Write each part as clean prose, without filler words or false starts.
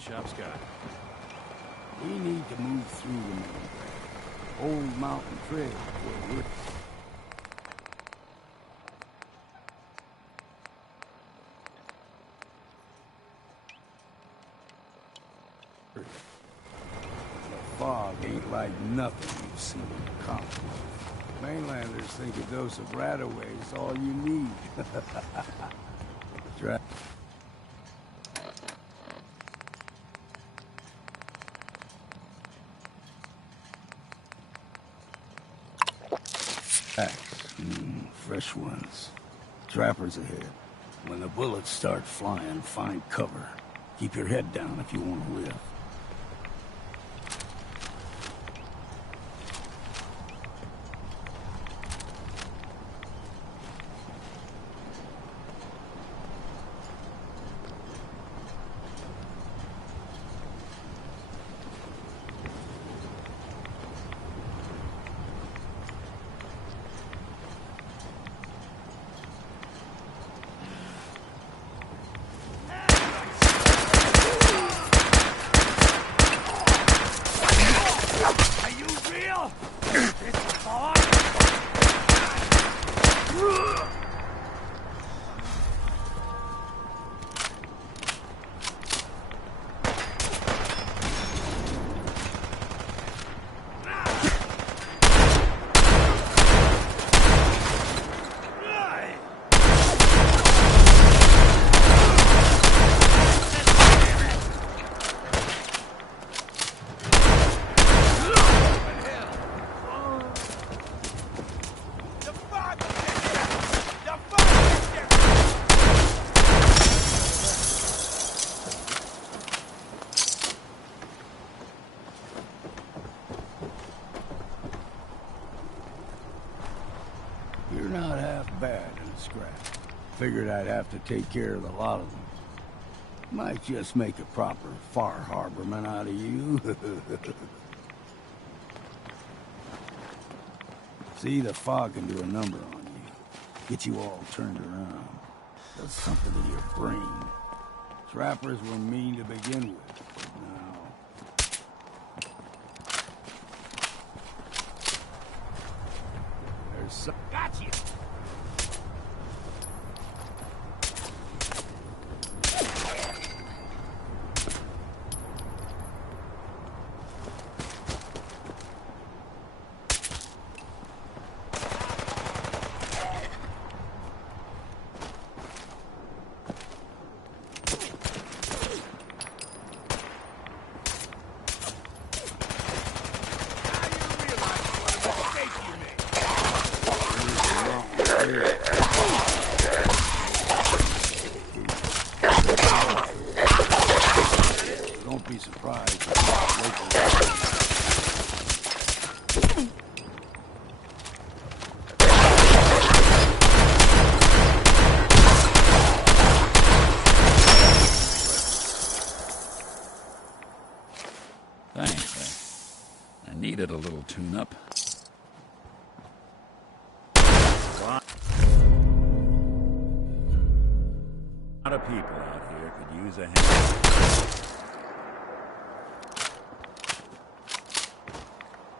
shop's got. We need to move through the main drag. Old Mountain Trail where we're... The fog ain't like nothing you've seen in the comics. Mainlanders think a dose of Radaway is all you need. Fresh ones. Trappers ahead. When the bullets start flying, find cover. Keep your head down if you want to live. You're not half bad in a scrap. Figured I'd have to take care of a lot of them. Might just make a proper Far Harborman out of you. See, the fog can do a number on you. Get you all turned around. Does something to your brain. Trappers were mean to begin with. Got you! Don't be surprised. Thanks. I needed a little tune-up. A lot of people out here could use a hand.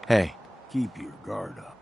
Hey. Keep your guard up.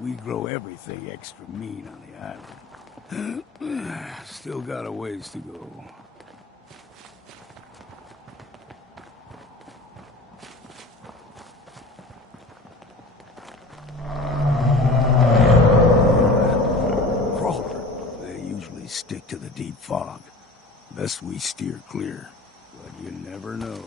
We grow everything extra mean on the island. Still got a ways to go. always stick to the deep fog. Best we steer clear, but you never know.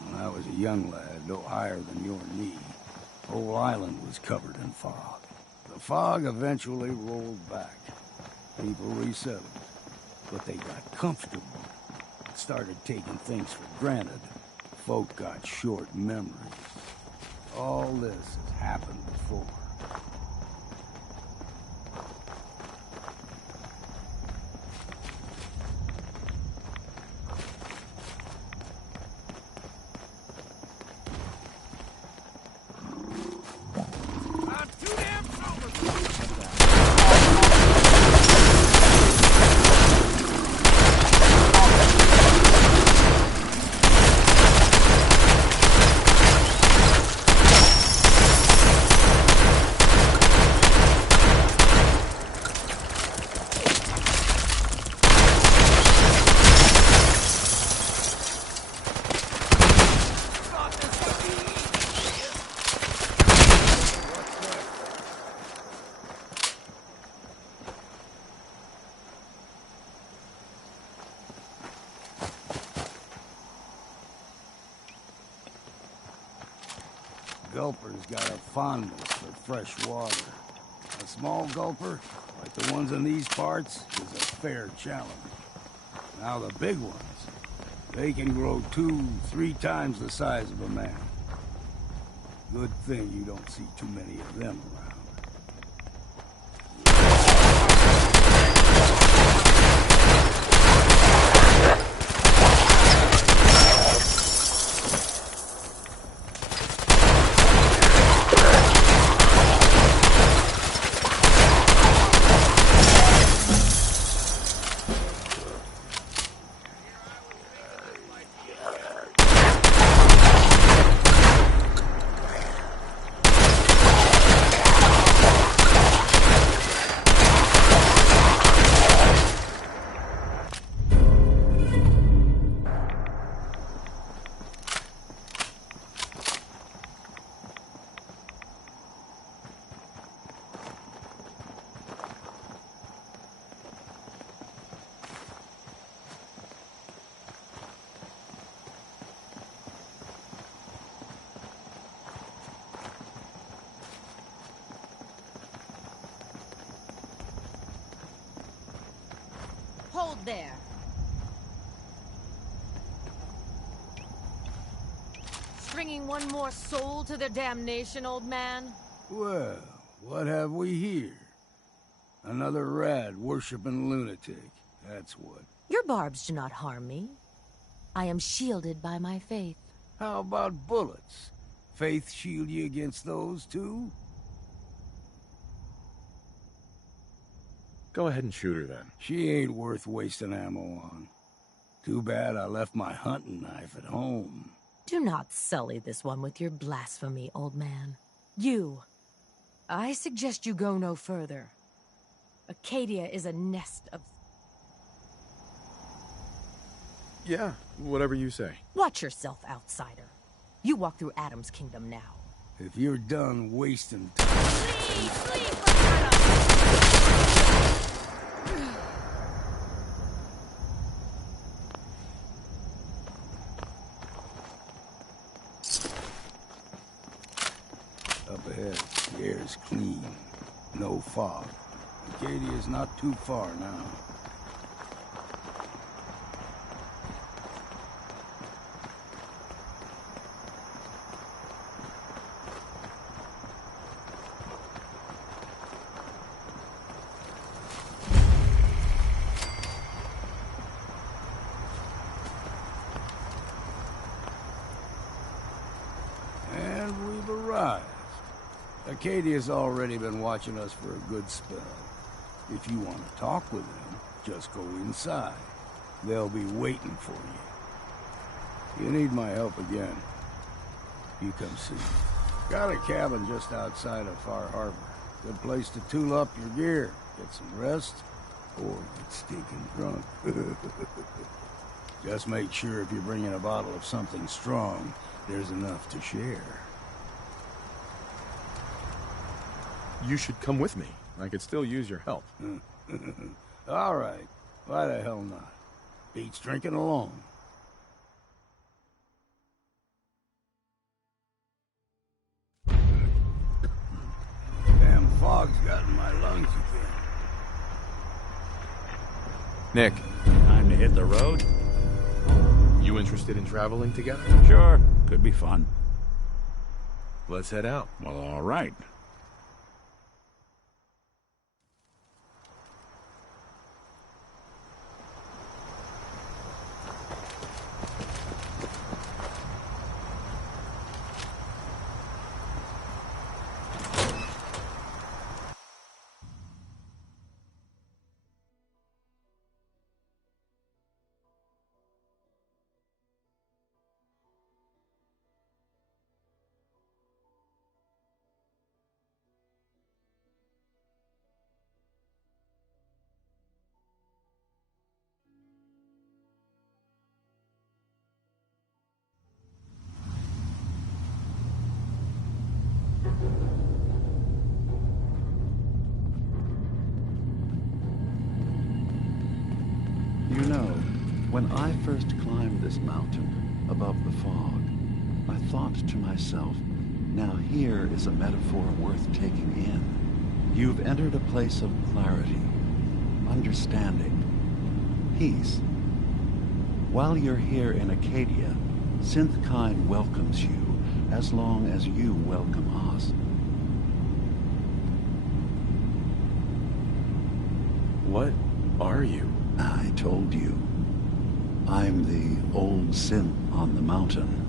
When I was a young lad, no higher than your knee, whole island was covered in fog. The fog eventually rolled back. People resettled, but they got comfortable. Started taking things for granted. Folk got short memories. All this has happened before. I'm too damn sober. Gulper's got a fondness for fresh water. A small gulper, like the ones in these parts, is a fair challenge. Now the big ones, they can grow 2-3 times the size of a man. Good thing you don't see too many of them around. Hold there. Stringing one more soul to their damnation, old man? Well, what have we here? Another rad worshipping lunatic, that's what. Your barbs do not harm me. I am shielded by my faith. How about bullets? Faith shield you against those too? Go ahead and shoot her then. She ain't worth wasting ammo on. Too bad I left my hunting knife at home. Do not sully this one with your blasphemy, old man. You. I suggest you go no further. Acadia is a nest of... Yeah, whatever you say. Watch yourself, outsider. You walk through Adam's kingdom now. If you're done wasting time... Please, Up ahead, the air's clean. No fog. Acadia's not too far now. And we've arrived. Acadia's already been watching us for a good spell. If you want to talk with them, just go inside. They'll be waiting for you. You need my help again, you come see me. Got a cabin just outside of Far Harbor. Good place to tool up your gear, get some rest, or get stinking drunk. Just make sure if you're bringing a bottle of something strong, there's enough to share. You should come with me. I could still use your help. All right. Why the hell not? Beats drinking alone. Damn fog's got in my lungs again. Nick, Time to hit the road? you interested in traveling together? Sure. Could be fun. Let's head out. Well, all right. You know, when I first climbed this mountain above the fog, I thought to myself, now here is a metaphor worth taking in. You've entered a place of clarity, understanding, peace. While you're here in Acadia, Synthkind welcomes you as long as you welcome us. What are you? I told you. I'm the old synth on the mountain.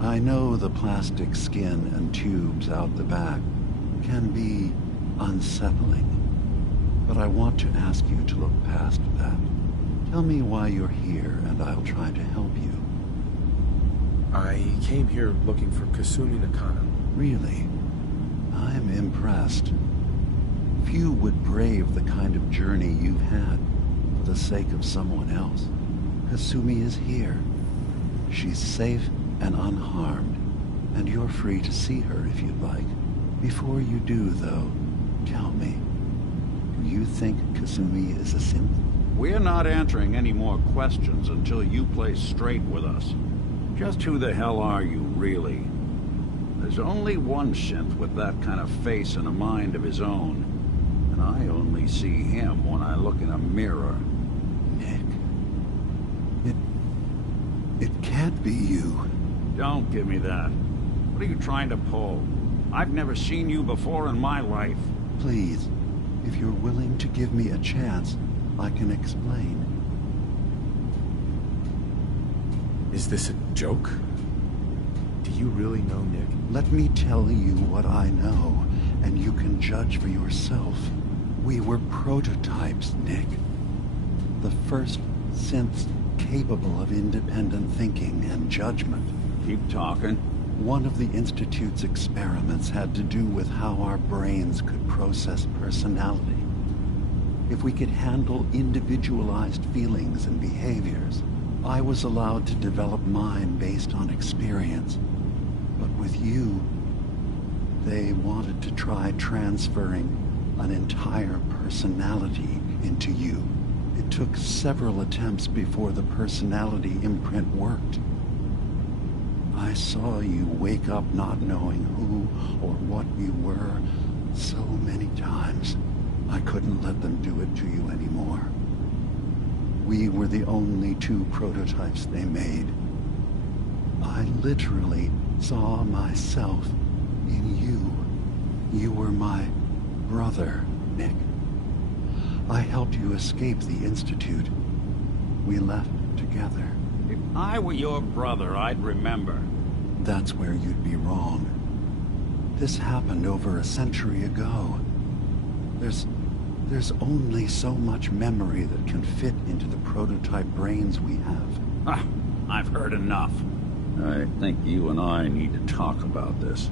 I know the plastic skin and tubes out the back can be unsettling, but I want to ask you to look past that. Tell me why you're here, and I'll try to help you. I came here looking for Kasumi Nakano. Really? I'm impressed. Few would brave the kind of journey you've had for the sake of someone else. Kasumi is here. She's safe and unharmed, and you're free to see her if you'd like. Before you do, though, tell me, do you think Kasumi is a synth? We're not answering any more questions until you play straight with us. Just who the hell are you, really? There's only one synth with that kind of face and a mind of his own. And I only see him when I look in a mirror. Nick, it can't be you. Don't give me that. What are you trying to pull? I've never seen you before in my life. Please, if you're willing to give me a chance, I can explain. Is this a joke? Do you really know Nick? Let me tell you what I know, and you can judge for yourself. We were prototypes, Nick. The first synths capable of independent thinking and judgment. Keep talking. One of the Institute's experiments had to do with how our brains could process personality. If we could handle individualized feelings and behaviors, I was allowed to develop mine based on experience. But with you, they wanted to try transferring an entire personality into you. It took several attempts before the personality imprint worked. I saw you wake up not knowing who or what you were so many times. I couldn't let them do it to you anymore. We were the only two prototypes they made. I literally saw myself in you. You were my brother, Nick. I helped you escape the Institute. We left together. If I were your brother, I'd remember. That's where you'd be wrong. This happened over a century ago. There's only so much memory that can fit into the prototype brains we have. Ah, I've heard enough. I think you and I need to talk about this.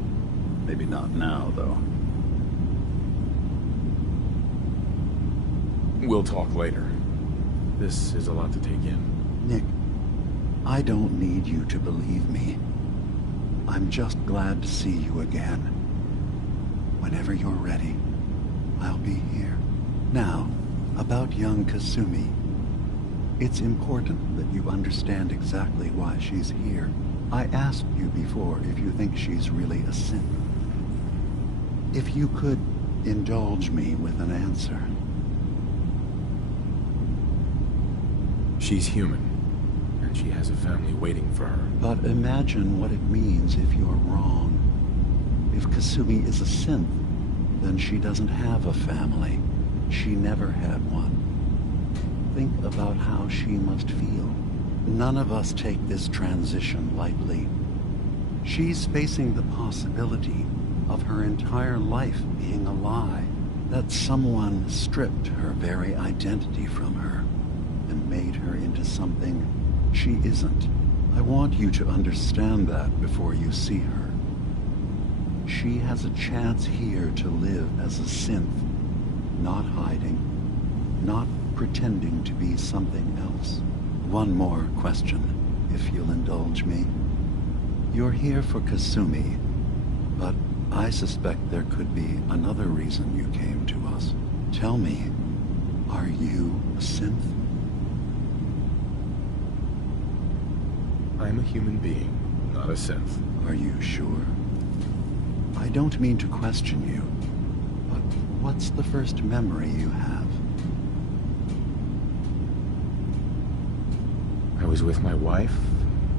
Maybe not now, though. We'll talk later. This is a lot to take in. Nick, I don't need you to believe me. I'm just glad to see you again. When Whenever you're ready, I'll be here. Now, about young Kasumi. It's important that you understand exactly why she's here. I asked you before if you think she's really a synth. If you could indulge me with an answer. She's human, and she has a family waiting for her. But imagine what it means if you're wrong. If Kasumi is a synth, then she doesn't have a family. She never had one. Think about how she must feel. None of us take this transition lightly. She's facing the possibility of her entire life being a lie, that someone stripped her very identity from her and made her into something she isn't. I want you to understand that before you see her. She has a chance here to live as a synth, not hiding, not pretending to be something else. One more question, if you'll indulge me. You're here for Kasumi, but I suspect there could be another reason you came to us. Tell me, are you a synth? I'm a human being, not a synth. Are you sure? I don't mean to question you, but what's the first memory you have? I was with my wife.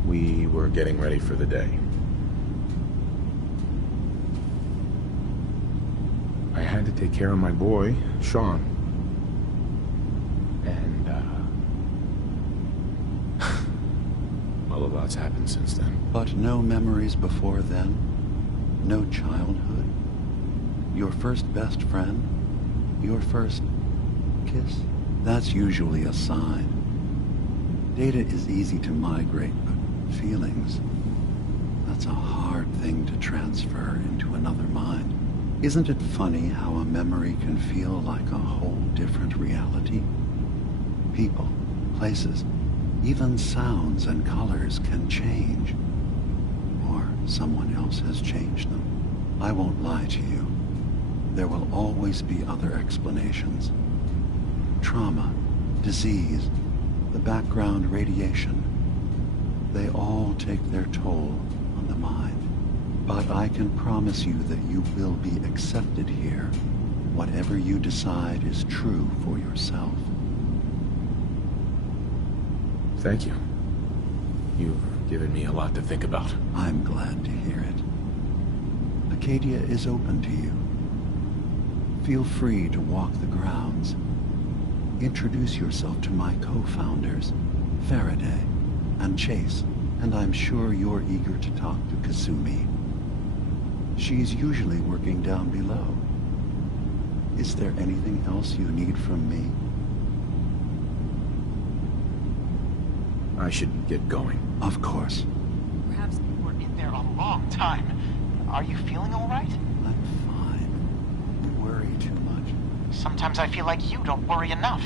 We were getting ready for the day. I had to take care of my boy, Sean. And, well, a lot's happened since then. But no memories before then? No childhood? Your first best friend? Your first kiss? That's usually a sign. Data is easy to migrate, but feelings, that's a hard thing to transfer into another mind. Isn't it funny how a memory can feel like a whole different reality? People, places, even sounds and colors can change. Or someone else has changed them. I won't lie to you. There will always be other explanations. Trauma, disease, the background radiation. They all take their toll on the mind. But I can promise you that you will be accepted here. Whatever you decide is true for yourself. Thank you. You've given me a lot to think about. I'm glad to hear it. Acadia is open to you. Feel free to walk the grounds. Introduce yourself to my co-founders, Faraday and Chase, and I'm sure you're eager to talk to Kasumi. She's usually working down below. Is there anything else you need from me? I should get going. Of course. Perhaps you were in there a long time. Are you feeling all right? I'm fine. You worry too much. Sometimes I feel like you don't worry enough.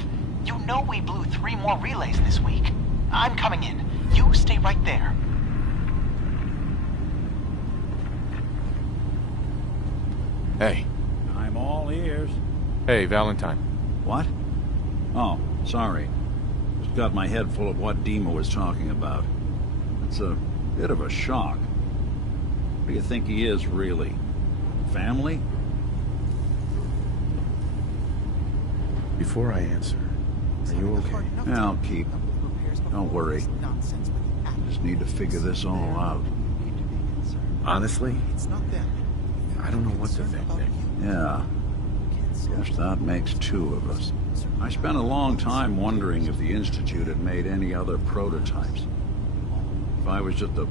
You know we blew 3 more relays this week. I'm coming in. You stay right there. Hey. I'm all ears. Hey, Valentine. What? Oh, sorry. Just got my head full of what Dima was talking about. It's a bit of a shock. What do you think he is, really? Family? Before I answer, are you okay? Yeah, I'll keep. Don't worry. Just need to figure this all out. Honestly, I don't know what to think, Nick. Yeah. Guess that makes 2 of us. I spent a long time wondering if the Institute had made any other prototypes. If I was just a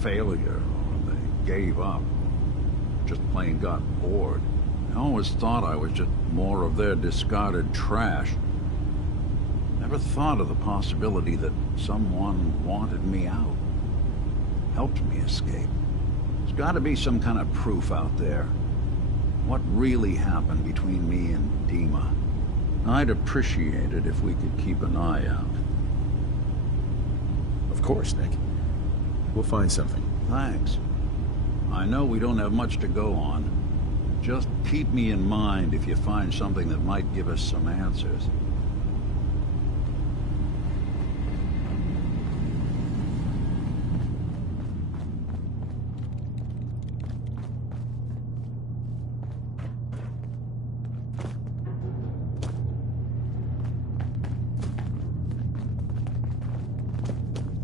failure, or they gave up, just plain got bored. I always thought I was just more of their discarded trash. Never thought of the possibility that someone wanted me out, helped me escape. There's got to be some kind of proof out there. What really happened between me and Dima? I'd appreciate it if we could keep an eye out. Of course, Nick. We'll find something. Thanks. I know we don't have much to go on. Just keep me in mind if you find something that might give us some answers.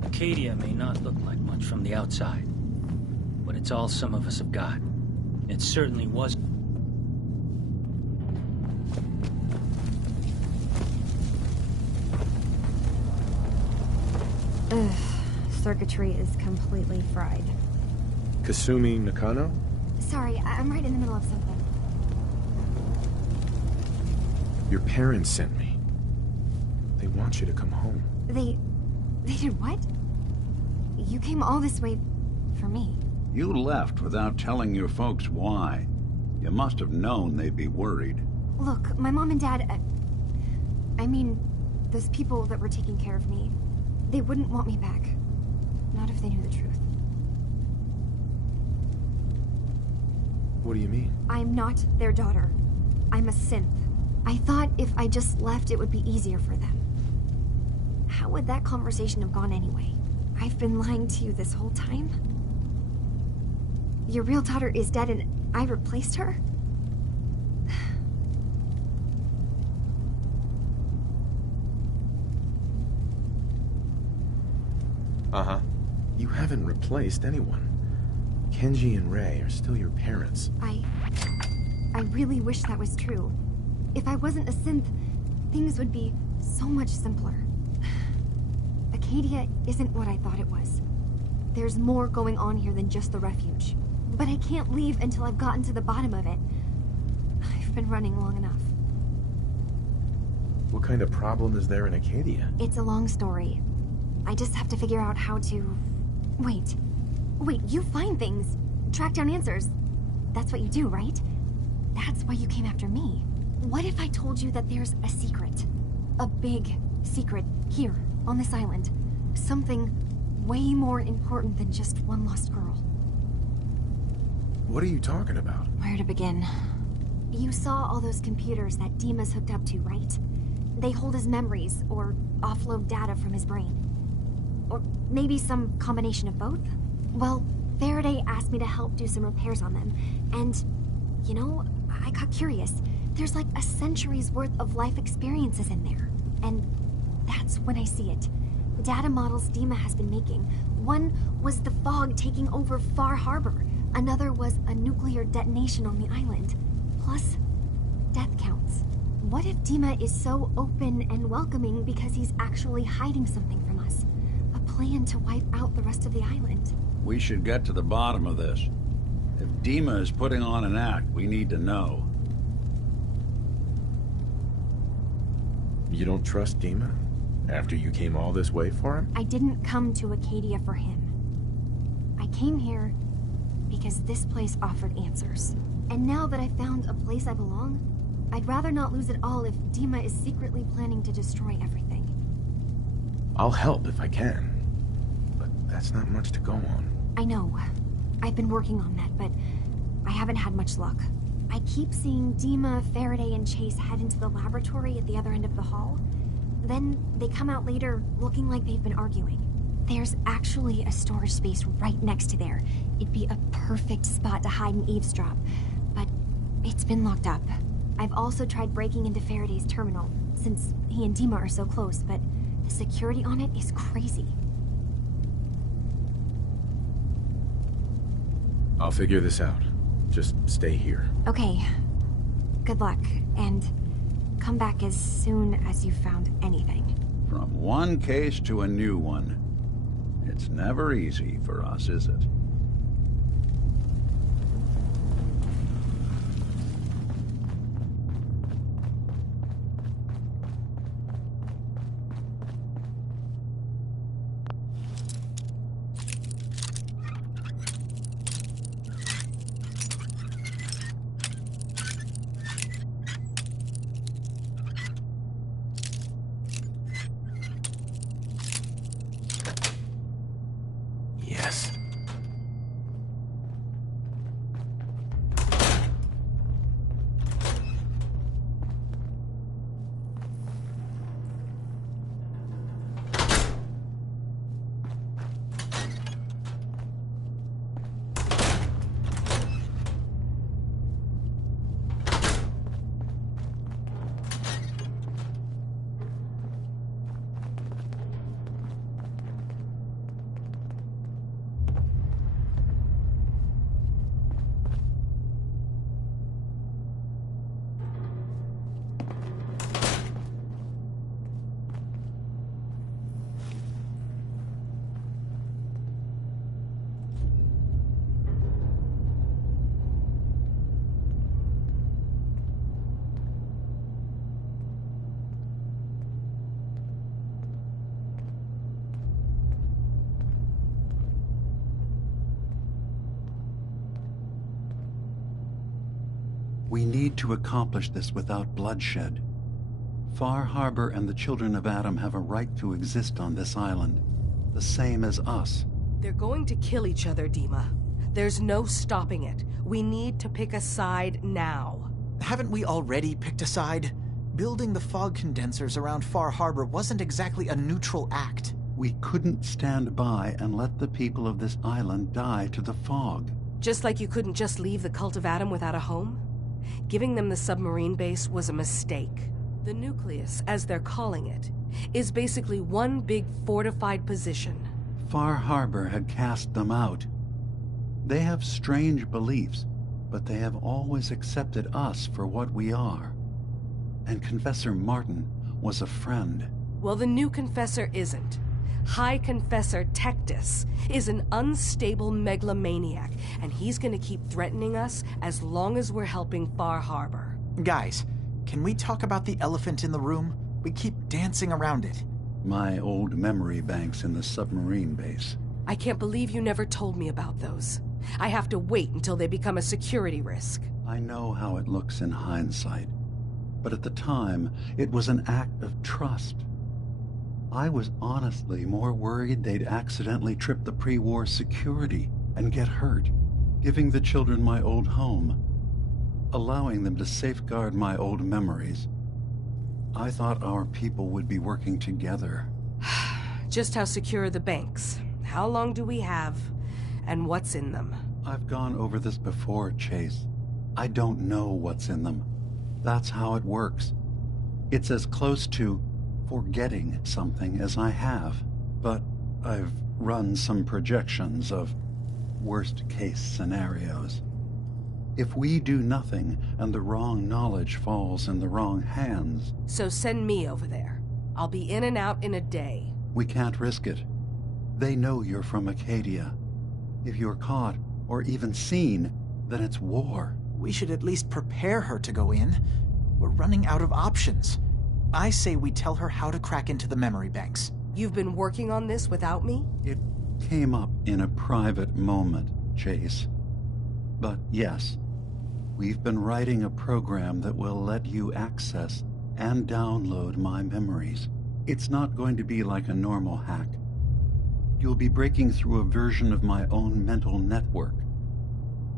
Acadia may not look like much from the outside, but it's all some of us have got. It certainly was. Ugh, circuitry is completely fried. Kasumi Nakano? Sorry, I'm right in the middle of something. Your parents sent me. They want you to come home. They did what? You came all this way for me. You left without telling your folks why. You must have known they'd be worried. Look, my mom and dad... I mean, those people that were taking care of me, they wouldn't want me back. Not if they knew the truth. What do you mean? I'm not their daughter. I'm a synth. I thought if I just left, it would be easier for them. How would that conversation have gone anyway? I've been lying to you this whole time? Your real daughter is dead and I replaced her? Uh-huh. You haven't replaced anyone. Kenji and Rei are still your parents. I really wish that was true. If I wasn't a synth, things would be so much simpler. Acadia isn't what I thought it was. There's more going on here than just the refuge. But I can't leave until I've gotten to the bottom of it. I've been running long enough. What kind of problem is there in Acadia? It's a long story. I just have to figure out how to... Wait, you find things. Track down answers. That's what you do, right? That's why you came after me. What if I told you that there's a secret? A big secret here, on this island. Something way more important than just one lost girl. What are you talking about? Where to begin? You saw all those computers that Dima's hooked up to, right? They hold his memories, or offload data from his brain. Or maybe some combination of both? Well, Faraday asked me to help do some repairs on them, and, you know, I got curious. There's like a century's worth of life experiences in there. And that's when I see it. Data models Dima has been making. One was the fog taking over Far Harbor. Another was a nuclear detonation on the island. Plus, death counts. What if Dima is so open and welcoming because he's actually hiding something from us? A plan to wipe out the rest of the island. We should get to the bottom of this. If Dima is putting on an act, we need to know. You don't trust Dima? After you came all this way for him? I didn't come to Acadia for him. I came here because this place offered answers. And now that I found a place I belong, I'd rather not lose it all if Dima is secretly planning to destroy everything. I'll help if I can. But that's not much to go on. I know. I've been working on that, but I haven't had much luck. I keep seeing Dima, Faraday, and Chase head into the laboratory at the other end of the hall. Then they come out later looking like they've been arguing. There's actually a storage space right next to there. It'd be a perfect spot to hide and eavesdrop, but it's been locked up. I've also tried breaking into Faraday's terminal, since he and Dima are so close, but the security on it is crazy. I'll figure this out. Just stay here. Okay. Good luck, and come back as soon as you've found anything. From one case to a new one. It's never easy for us, is it? Yes. We need to accomplish this without bloodshed. Far Harbor and the children of Adam have a right to exist on this island, the same as us. They're going to kill each other, Dima. There's no stopping it. We need to pick a side now. Haven't we already picked a side? Building the fog condensers around Far Harbor wasn't exactly a neutral act. We couldn't stand by and let the people of this island die to the fog. Just like you couldn't just leave the Cult of Adam without a home? Giving them the submarine base was a mistake. The nucleus, as they're calling it, is basically one big fortified position. Far Harbor had cast them out. They have strange beliefs, but they have always accepted us for what we are. And Confessor Martin was a friend. Well, the new Confessor isn't. High Confessor Tectus is an unstable megalomaniac, and he's gonna keep threatening us as long as we're helping Far Harbor. Guys, can we talk about the elephant in the room? We keep dancing around it. My old memory banks in the submarine base. I can't believe you never told me about those. I have to wait until they become a security risk. I know how it looks in hindsight, but at the time, it was an act of trust. I was honestly more worried they'd accidentally trip the pre-war security and get hurt, giving the children my old home, allowing them to safeguard my old memories. I thought our people would be working together. Just how secure are the banks? How long do we have? And what's in them? I've gone over this before, Chase. I don't know what's in them. That's how it works. It's as close to forgetting something as I have. But I've run some projections of worst-case scenarios. If we do nothing and the wrong knowledge falls in the wrong hands... So send me over there. I'll be in and out in a day. We can't risk it. They know you're from Acadia. If you're caught, or even seen, then it's war. We should at least prepare her to go in. We're running out of options. I say we tell her how to crack into the memory banks. You've been working on this without me? It came up in a private moment, Chase. But yes, we've been writing a program that will let you access and download my memories. It's not going to be like a normal hack. You'll be breaking through a version of my own mental network.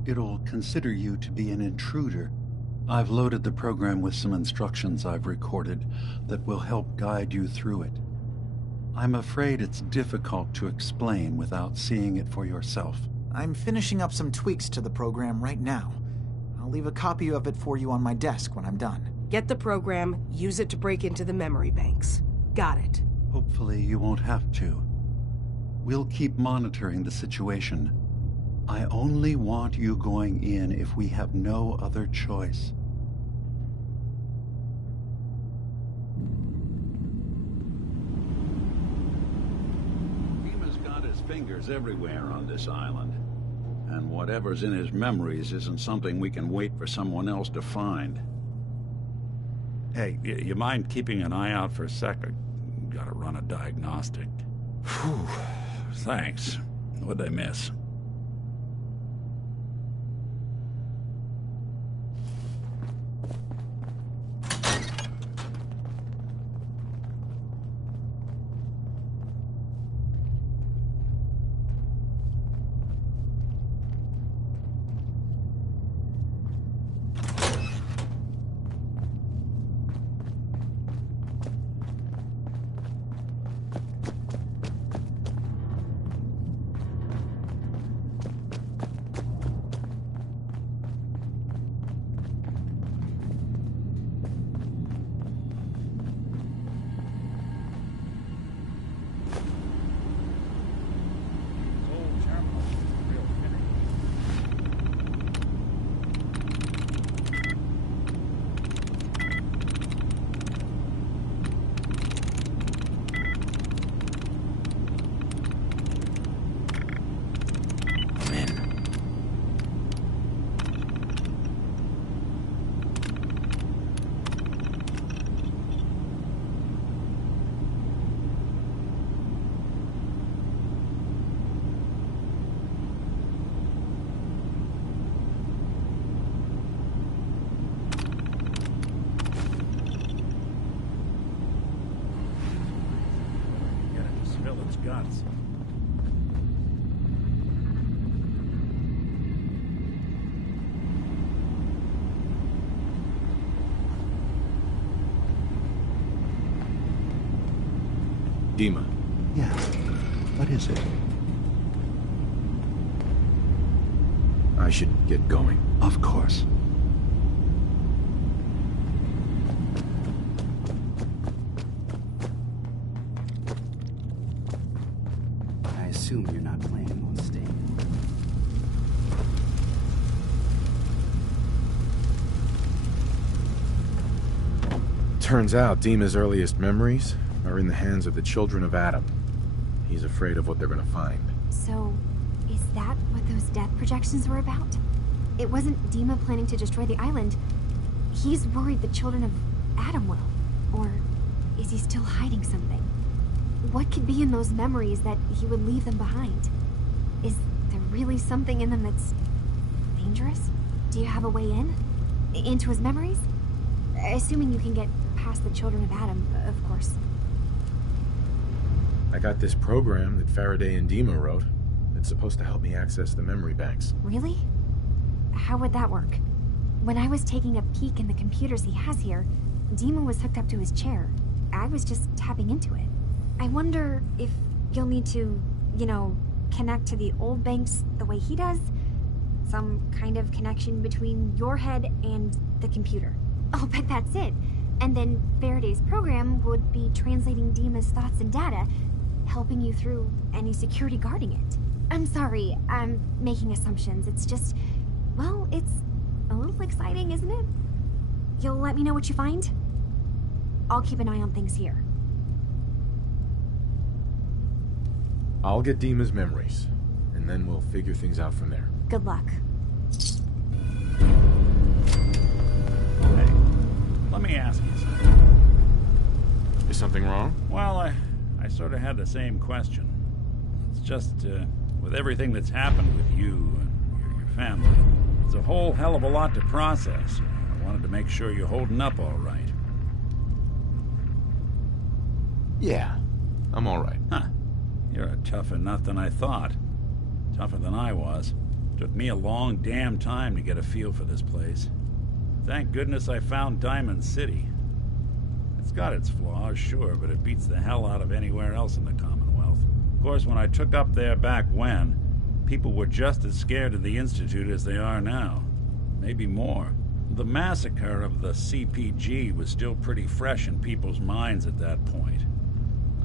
It'll consider you to be an intruder. I've loaded the program with some instructions I've recorded that will help guide you through it. I'm afraid it's difficult to explain without seeing it for yourself. I'm finishing up some tweaks to the program right now. I'll leave a copy of it for you on my desk when I'm done. Get the program, use it to break into the memory banks. Got it. Hopefully you won't have to. We'll keep monitoring the situation. I only want you going in if we have no other choice. Dima's got his fingers everywhere on this island. And whatever's in his memories isn't something we can wait for someone else to find. Hey, you mind keeping an eye out for a second? Gotta run a diagnostic. Whew. Thanks. What'd I miss? guts. Dima. Yes. What is it? I should get going. Of course. I assume you're not planning on staying. Turns out Dima's earliest memories are in the hands of the children of Adam. He's afraid of what they're gonna find. So, is that what those death projections were about? It wasn't Dima planning to destroy the island. He's worried the children of Adam will. Or is he still hiding something? What could be in those memories that he would leave them behind? Is there really something in them that's dangerous? Do you have a way in? Into his memories? Assuming you can get past the children of Adam, of course. I got this program that Faraday and Dima wrote that's supposed to help me access the memory banks. Really? How would that work? When I was taking a peek in the computers he has here, Dima was hooked up to his chair. I was just tapping into it. I wonder if you'll need to, connect to the old banks the way he does? Some kind of connection between your head and the computer. I'll bet that's it. And then Faraday's program would be translating Dima's thoughts and data, helping you through any security guarding it. I'm sorry, I'm making assumptions. It's just, well, it's a little exciting, isn't it? You'll let me know what you find? I'll keep an eye on things here. I'll get Dima's memories, and then we'll figure things out from there. Good luck. Hey, let me ask you something. Is something wrong? Well, I sort of had the same question. It's just, with everything that's happened with you and your family, there's a whole hell of a lot to process. I wanted to make sure you're holding up all right. Yeah, I'm all right. Huh. You're a tougher nut than I thought. Tougher than I was. Took me a long damn time to get a feel for this place. Thank goodness I found Diamond City. It's got its flaws, sure, but it beats the hell out of anywhere else in the Commonwealth. Of course, when I took up there back when, people were just as scared of the Institute as they are now. Maybe more. The massacre of the CPG was still pretty fresh in people's minds at that point.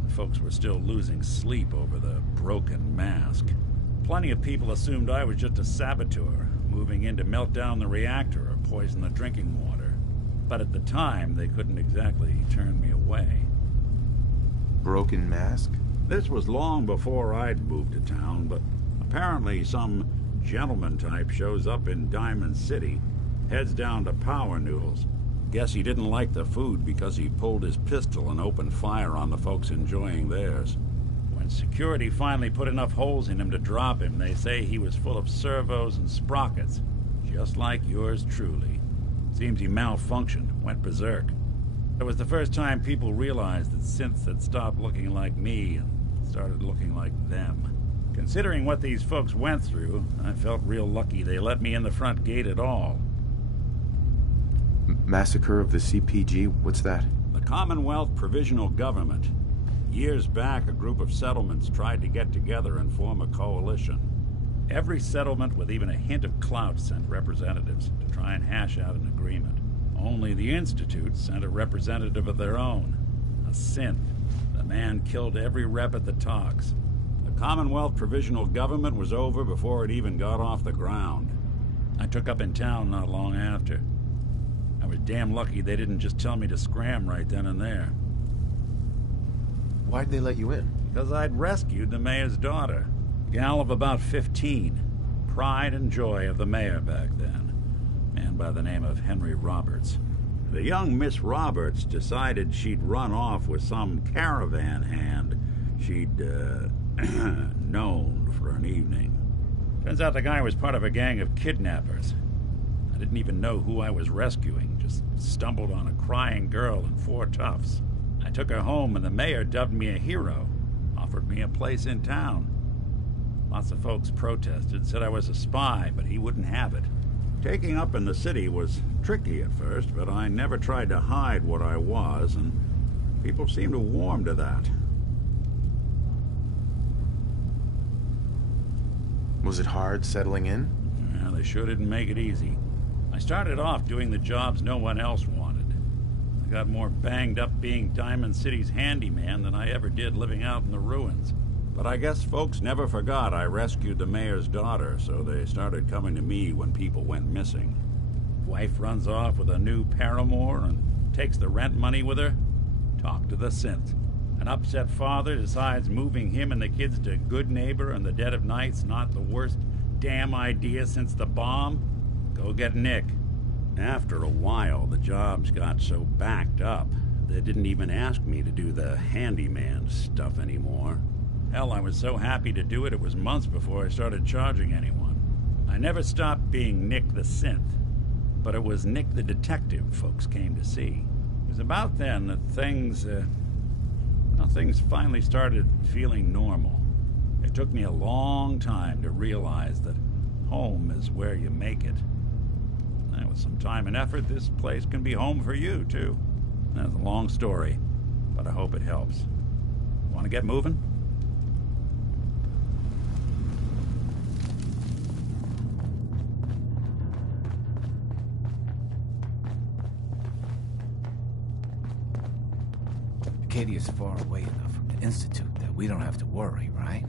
Folks were still losing sleep over the broken mask. Plenty of people assumed I was just a saboteur, moving in to melt down the reactor or poison the drinking water. But at the time, they couldn't exactly turn me away. Broken mask? This was long before I'd moved to town, but apparently some gentleman type shows up in Diamond City, heads down to Power Noodles. Guess he didn't like the food because he pulled his pistol and opened fire on the folks enjoying theirs. When security finally put enough holes in him to drop him, they say he was full of servos and sprockets, just like yours truly. Seems he malfunctioned, went berserk. It was the first time people realized that synths had stopped looking like me and started looking like them. Considering what these folks went through, I felt real lucky they let me in the front gate at all. Massacre of the CPG? What's that? The Commonwealth Provisional Government. Years back, a group of settlements tried to get together and form a coalition. Every settlement with even a hint of clout sent representatives to try and hash out an agreement. Only the Institute sent a representative of their own. A synth. The man killed every rep at the talks. The Commonwealth Provisional Government was over before it even got off the ground. I took up in town not long after. I was damn lucky they didn't just tell me to scram right then and there. Why'd they let you in? Because I'd rescued the mayor's daughter. Gal of about 15. Pride and joy of the mayor back then. Man by the name of Henry Roberts. The young Miss Roberts decided she'd run off with some caravan hand she'd, known for an evening. Turns out the guy was part of a gang of kidnappers. I didn't even know who I was rescuing, just stumbled on a crying girl and 4 toughs. I took her home and the mayor dubbed me a hero, offered offered me a place in town. Lots of folks protested, said I was a spy, but he wouldn't have it. Taking up in the city was tricky at first, but I never tried to hide what I was, and people seemed to warm to that. Was it hard settling in? Yeah, they sure didn't make it easy. I started off doing the jobs no one else wanted. I got more banged up being Diamond City's handyman than I ever did living out in the ruins. But I guess folks never forgot I rescued the mayor's daughter, so they started coming to me when people went missing. Wife runs off with a new paramour and takes the rent money with her. Talk to the synth. An upset father decides moving him and the kids to Good Neighbor in the dead of night's not the worst damn idea since the bomb. Go get Nick. After a while, the jobs got so backed up, they didn't even ask me to do the handyman stuff anymore. Hell, I was so happy to do it, it was months before I started charging anyone. I never stopped being Nick the Synth, but it was Nick the Detective folks came to see. It was about then that things finally started feeling normal. It took me a long time to realize that home is where you make it. And with some time and effort, this place can be home for you, too. That's a long story, but I hope it helps. Want to get moving? Acadia's far away enough from the Institute that we don't have to worry, right?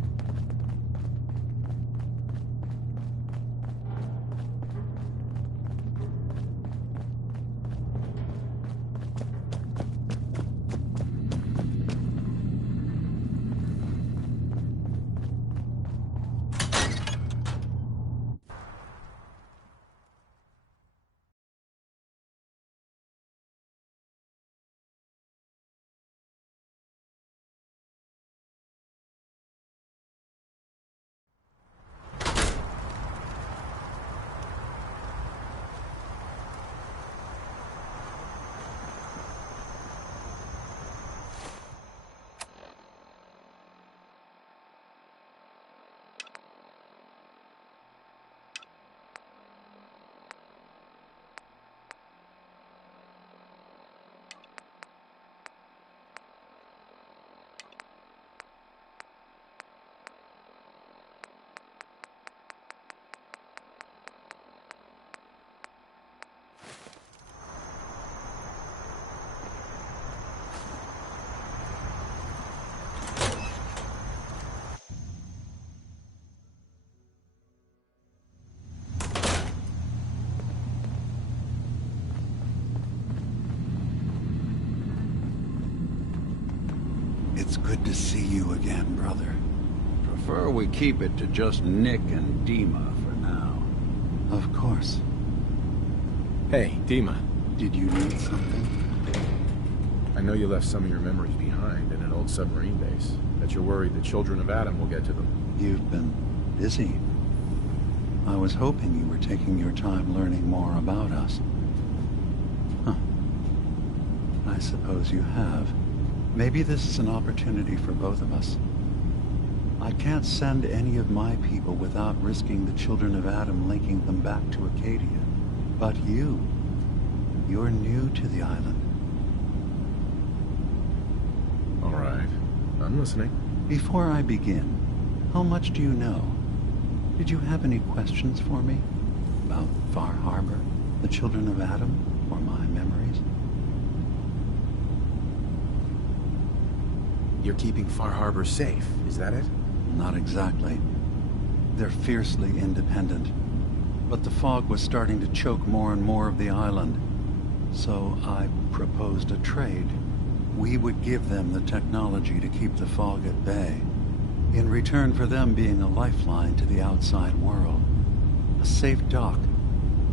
It's good to see you again, brother. Prefer we keep it to just Nick and Dima for now. Of course. Hey, Dima. Did you need something? I know you left some of your memories behind in an old submarine base. Bet you're worried the children of Adam will get to them. You've been busy. I was hoping you were taking your time learning more about us. Huh. I suppose you have. Maybe this is an opportunity for both of us. I can't send any of my people without risking the children of Adam linking them back to Acadia. But you're new to the island. All right. I'm listening. Before I begin, how much do you know? Did you have any questions for me? About Far Harbor, the children of Adam, or my memories? You're keeping Far Harbor safe, is that it? Not exactly. They're fiercely independent. But the fog was starting to choke more and more of the island. So I proposed a trade. We would give them the technology to keep the fog at bay, in return for them being a lifeline to the outside world. A safe dock,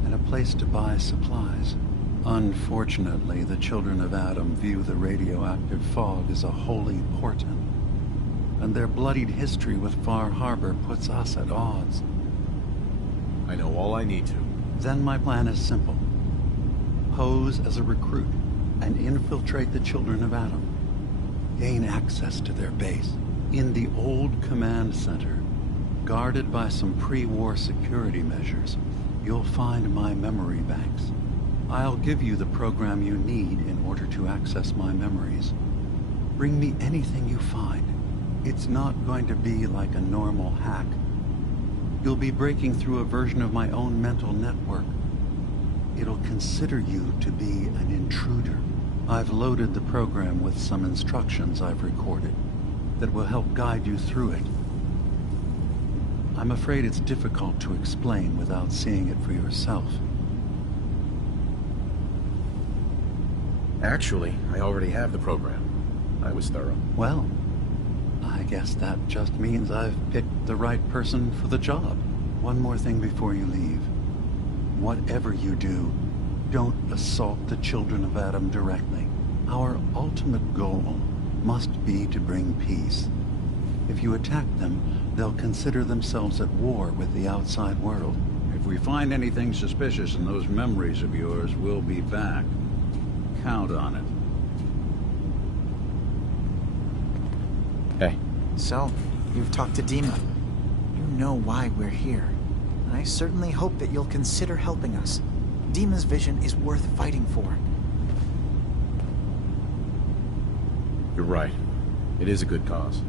and a place to buy supplies. Unfortunately, the children of Adam view the radioactive fog as a holy portent, and their bloodied history with Far Harbor puts us at odds. I know all I need to. Then my plan is simple. Pose as a recruit and infiltrate the children of Adam. Gain access to their base. In the old command center, guarded by some pre-war security measures, you'll find my memory banks. I'll give you the program you need in order to access my memories. Bring me anything you find. It's not going to be like a normal hack. You'll be breaking through a version of my own mental network. It'll consider you to be an intruder. I've loaded the program with some instructions I've recorded that will help guide you through it. I'm afraid it's difficult to explain without seeing it for yourself. Actually, I already have the program. I was thorough. Well, I guess that just means I've picked the right person for the job. One more thing before you leave. Whatever you do, don't assault the children of Adam directly. Our ultimate goal must be to bring peace. If you attack them, they'll consider themselves at war with the outside world. If we find anything suspicious in those memories of yours, we'll be back. Count on it. Hey. So, you've talked to Dima. You know why we're here. I certainly hope that you'll consider helping us. Dima's vision is worth fighting for. You're right. It is a good cause.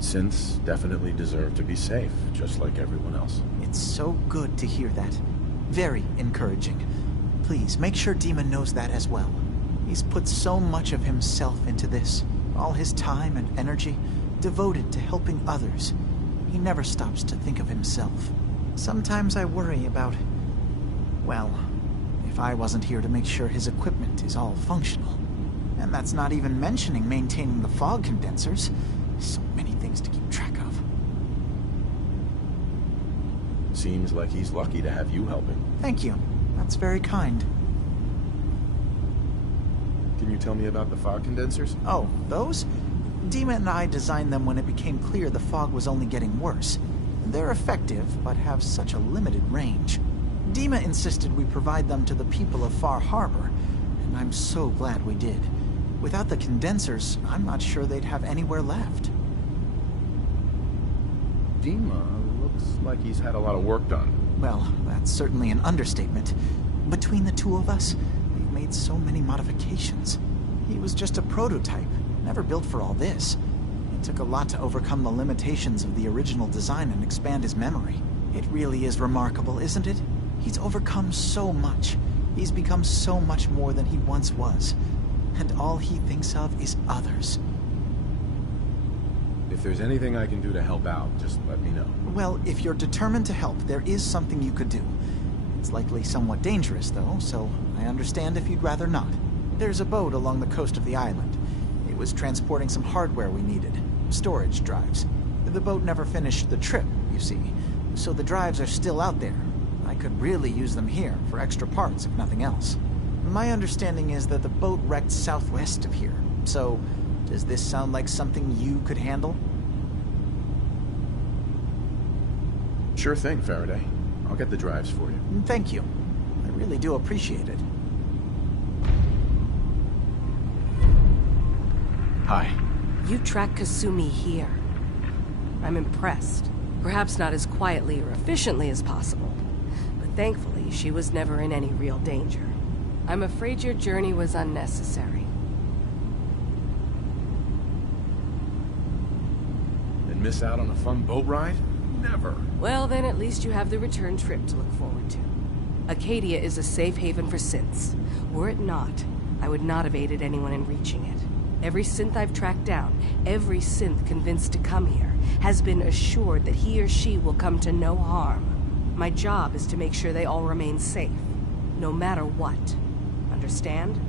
Synths definitely deserve to be safe, just like everyone else. It's so good to hear that. Very encouraging. Please, make sure Dima knows that as well. He's put so much of himself into this. All his time and energy devoted to helping others. He never stops to think of himself. Sometimes I worry about... well, if I wasn't here to make sure his equipment is all functional. And that's not even mentioning maintaining the fog condensers. So many things to keep track of. Seems like he's lucky to have you help him. Thank you. That's very kind. Can you tell me about the fog condensers? Oh, those? Dima and I designed them when it became clear the fog was only getting worse. They're effective, but have such a limited range. Dima insisted we provide them to the people of Far Harbor, and I'm so glad we did. Without the condensers, I'm not sure they'd have anywhere left. Dima looks like he's had a lot of work done. Well, that's certainly an understatement. Between the two of us, we've made so many modifications. He was just a prototype, never built for all this. It took a lot to overcome the limitations of the original design and expand his memory. It really is remarkable, isn't it? He's overcome so much. He's become so much more than he once was. And all he thinks of is others. If there's anything I can do to help out, just let me know. Well, if you're determined to help, there is something you could do. It's likely somewhat dangerous, though, so I understand if you'd rather not. There's a boat along the coast of the island. It was transporting some hardware we needed. Storage drives. The boat never finished the trip, you see, so the drives are still out there. I could really use them here for extra parts, if nothing else. My understanding is that the boat wrecked southwest of here, so does this sound like something you could handle? Sure thing, Faraday. I'll get the drives for you. Thank you. I really do appreciate it. Hi. You tracked Kasumi here. I'm impressed. Perhaps not as quietly or efficiently as possible, but thankfully she was never in any real danger. I'm afraid your journey was unnecessary. And miss out on a fun boat ride? Never. Well, then at least you have the return trip to look forward to. Acadia is a safe haven for synths. Were it not, I would not have aided anyone in reaching it. Every synth I've tracked down, every synth convinced to come here, has been assured that he or she will come to no harm. My job is to make sure they all remain safe, no matter what. Understand?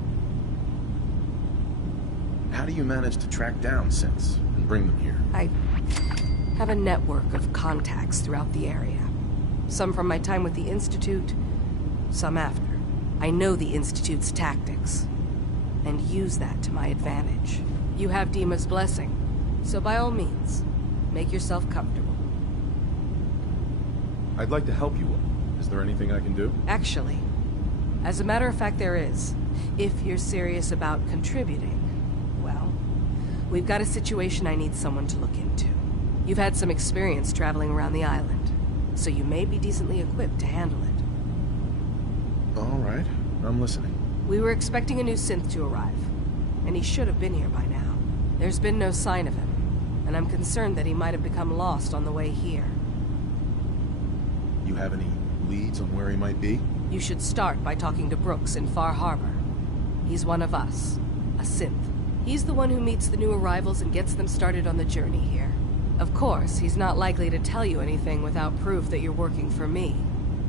How do you manage to track down synths and bring them here? I have a network of contacts throughout the area. Some from my time with the Institute, some after. I know the Institute's tactics, and use that to my advantage. You have Dima's blessing, so by all means, make yourself comfortable. I'd like to help you all. Is there anything I can do? Actually, as a matter of fact, there is. If you're serious about contributing, well, We've got a situation I need someone to look into. You've had some experience traveling around the island, so you may be decently equipped to handle it. All right, I'm listening. We were expecting a new synth to arrive, and he should have been here by now. There's been no sign of him, and I'm concerned that he might have become lost on the way here. You have any leads on where he might be? You should start by talking to Brooks in Far Harbor. He's one of us, a synth. He's the one who meets the new arrivals and gets them started on the journey here. Of course, he's not likely to tell you anything without proof that you're working for me.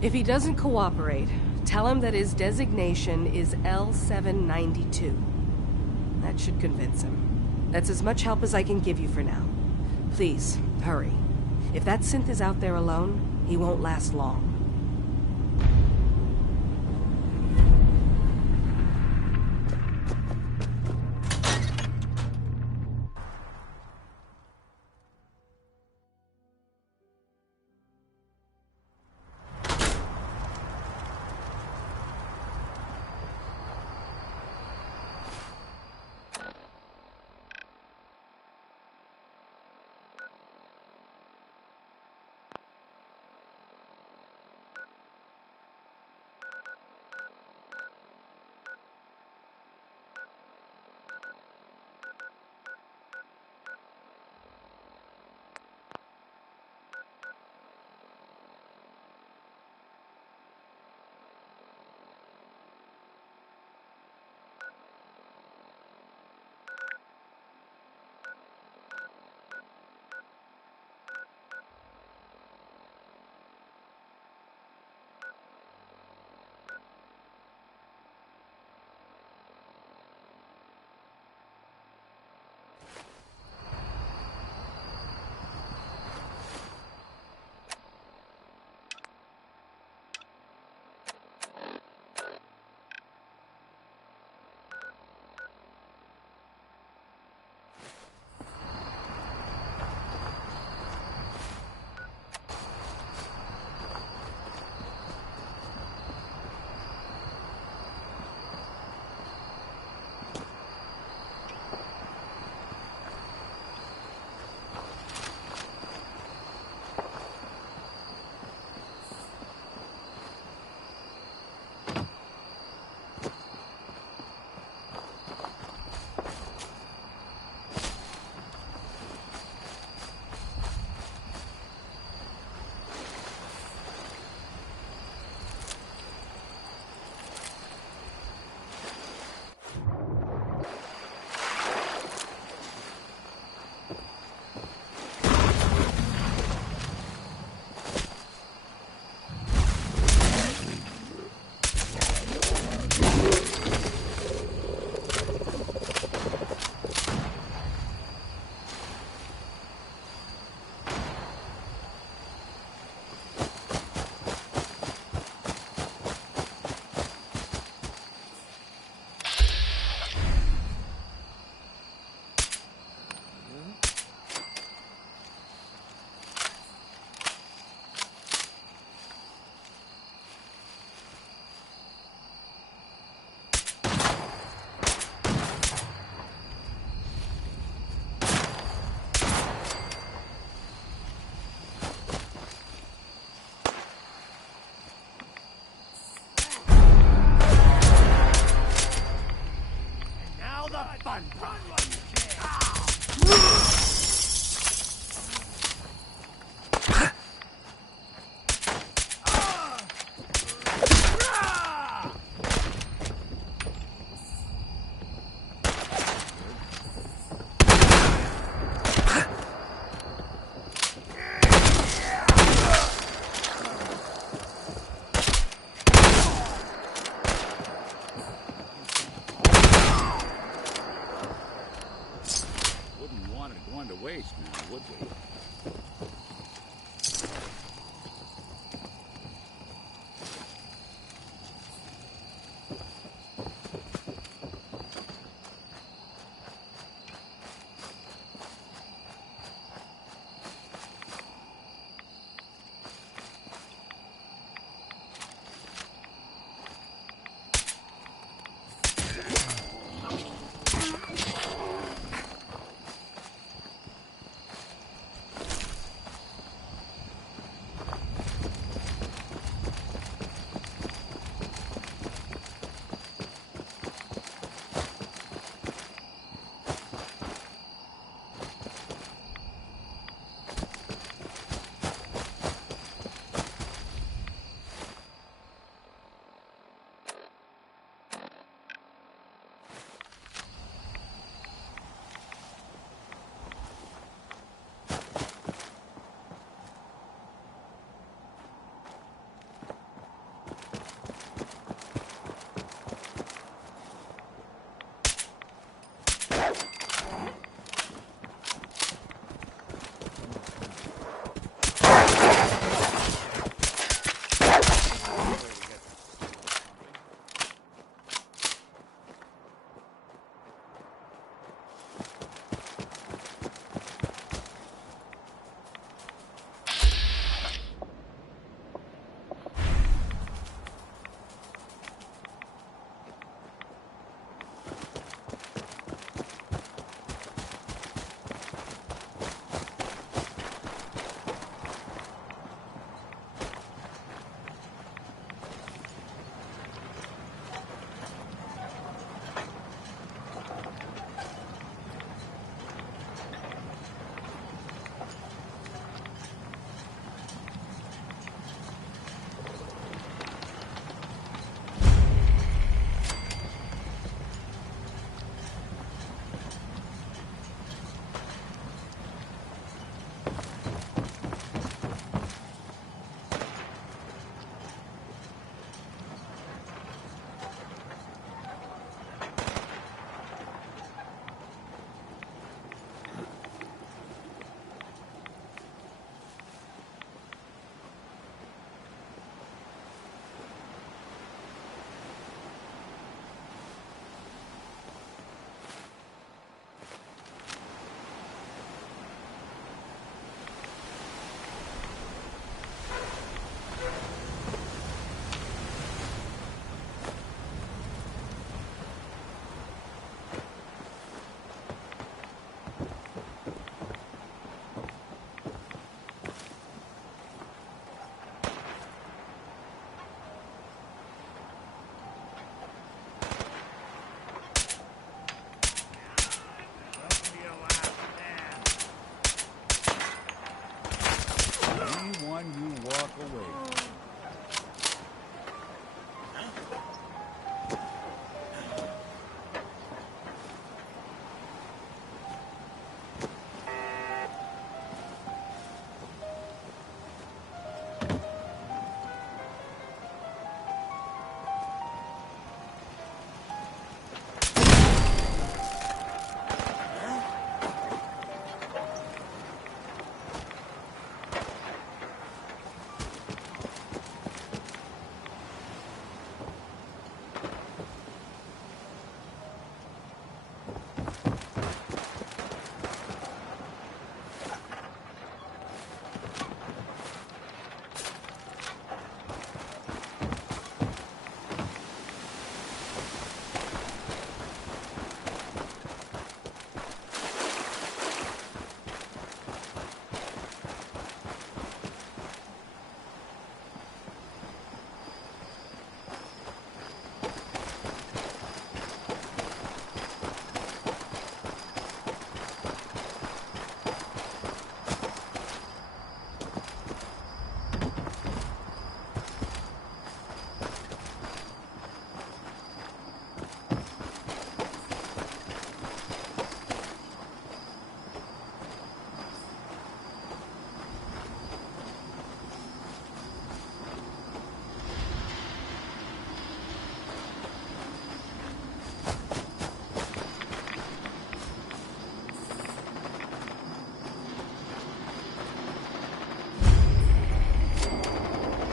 If he doesn't cooperate, tell him that his designation is L792. That should convince him. That's as much help as I can give you for now. Please, hurry. If that synth is out there alone, he won't last long.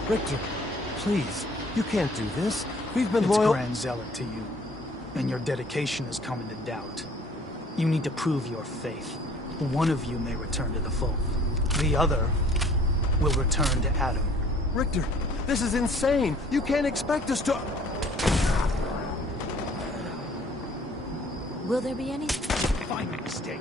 Richter, please, you can't do this. We've been It's loyal... Grand Zealot to you, and your dedication has come into doubt. You need to prove your faith. One of you may return to the fold. The other will return to Adam. Richter, this is insane. You can't expect us to... Will there be any... Find a mistake.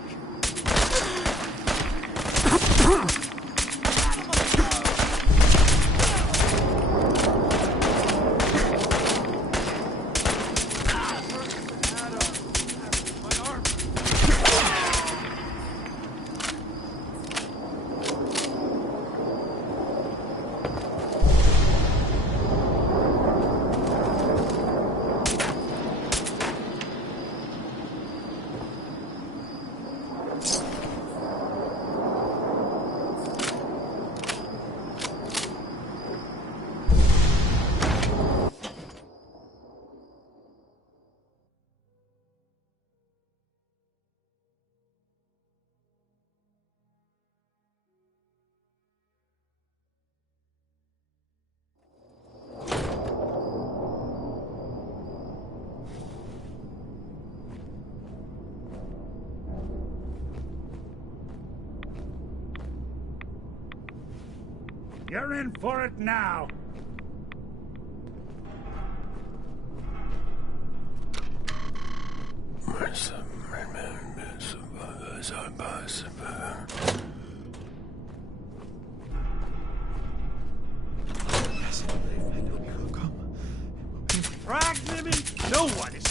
You're in for it now. No one is...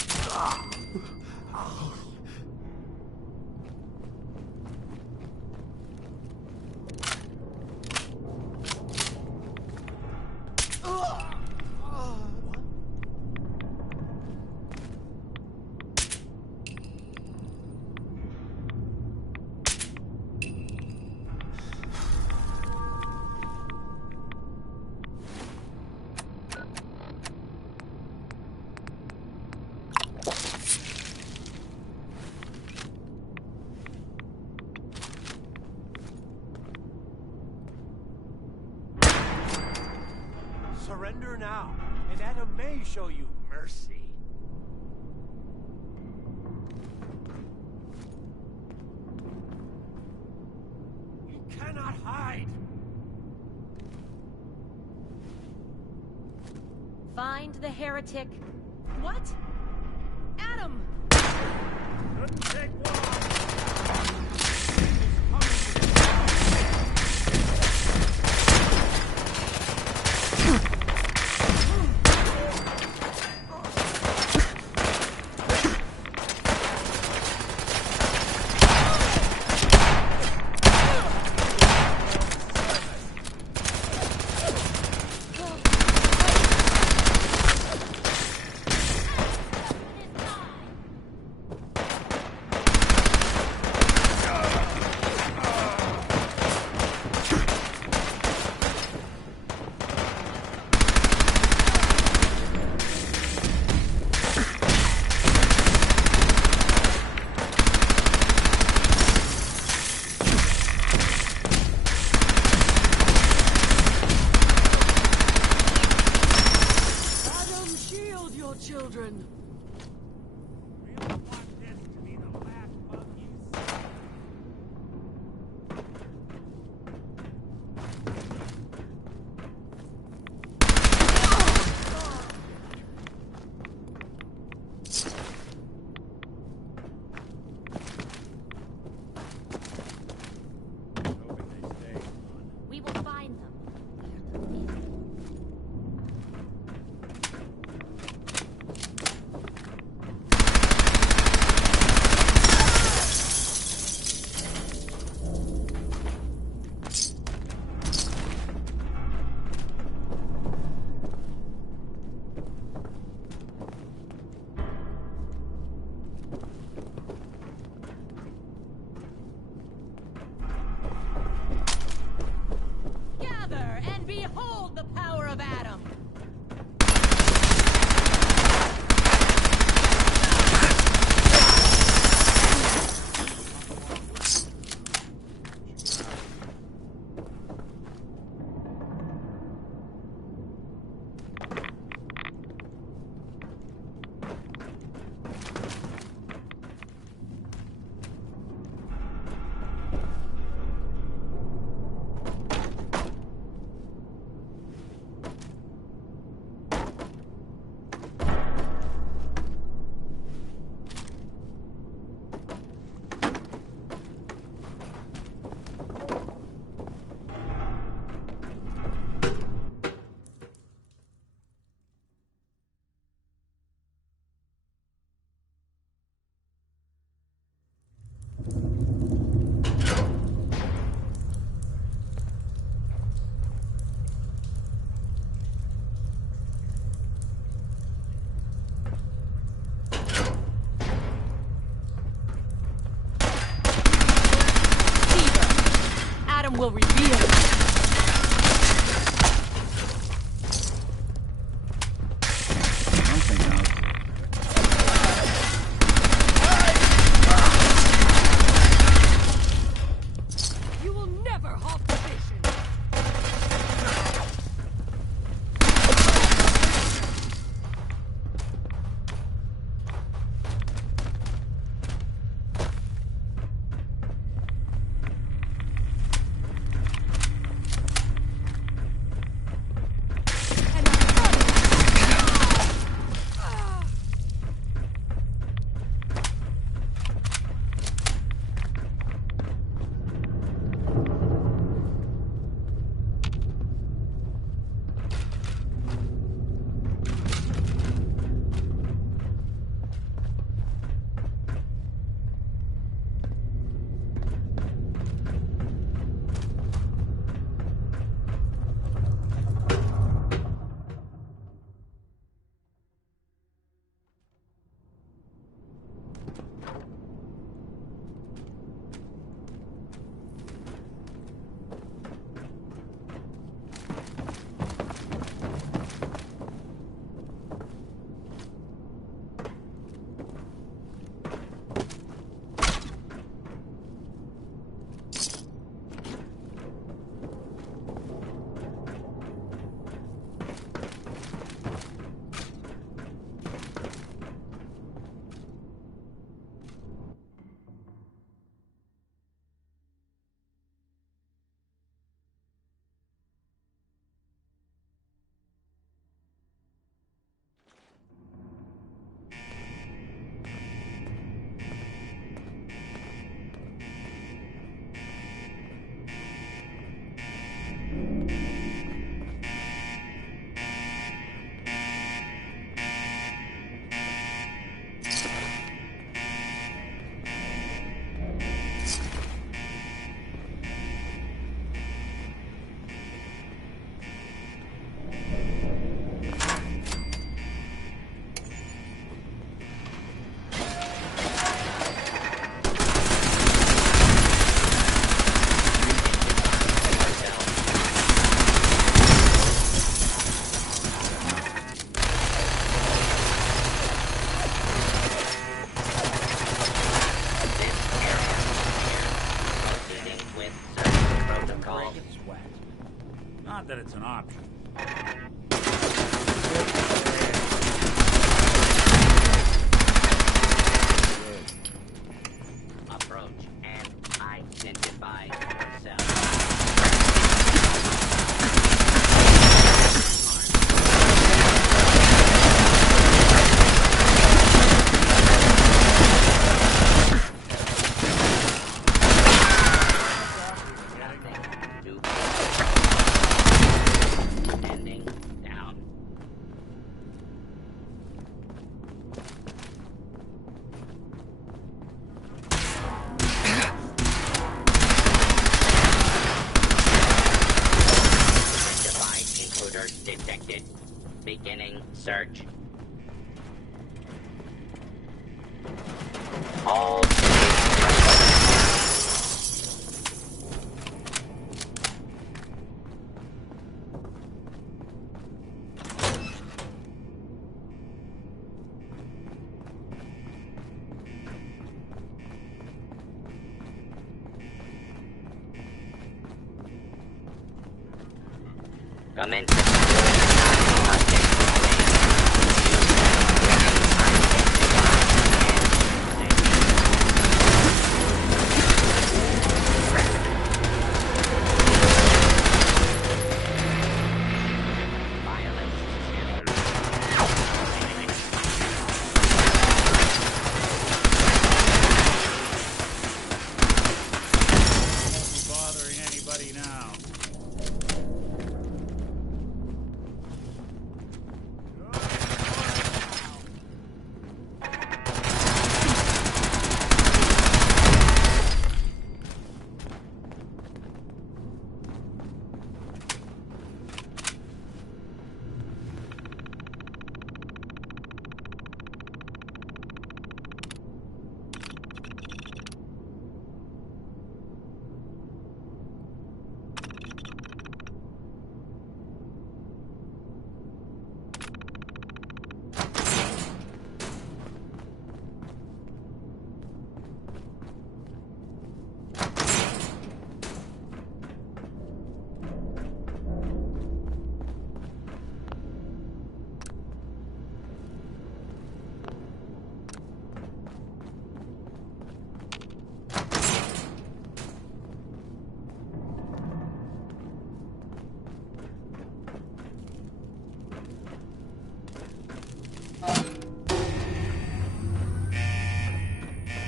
Surrender now, and Adam may show you mercy. You cannot hide. Find the heretic. What? Adam! Couldn't take long. Time will reveal. You will never halt the vision. Not that it's an option. Approach and identify yourself. Detected. Beginning search. All commence.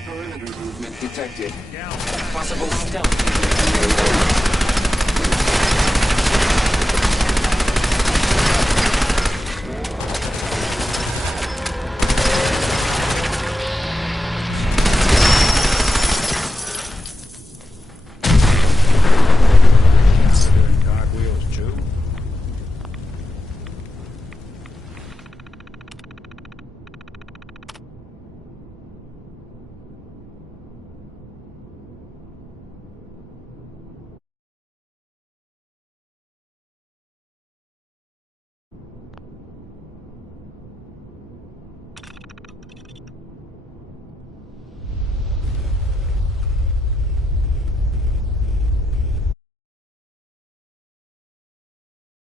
Perimeter movement detected. Possible stealth.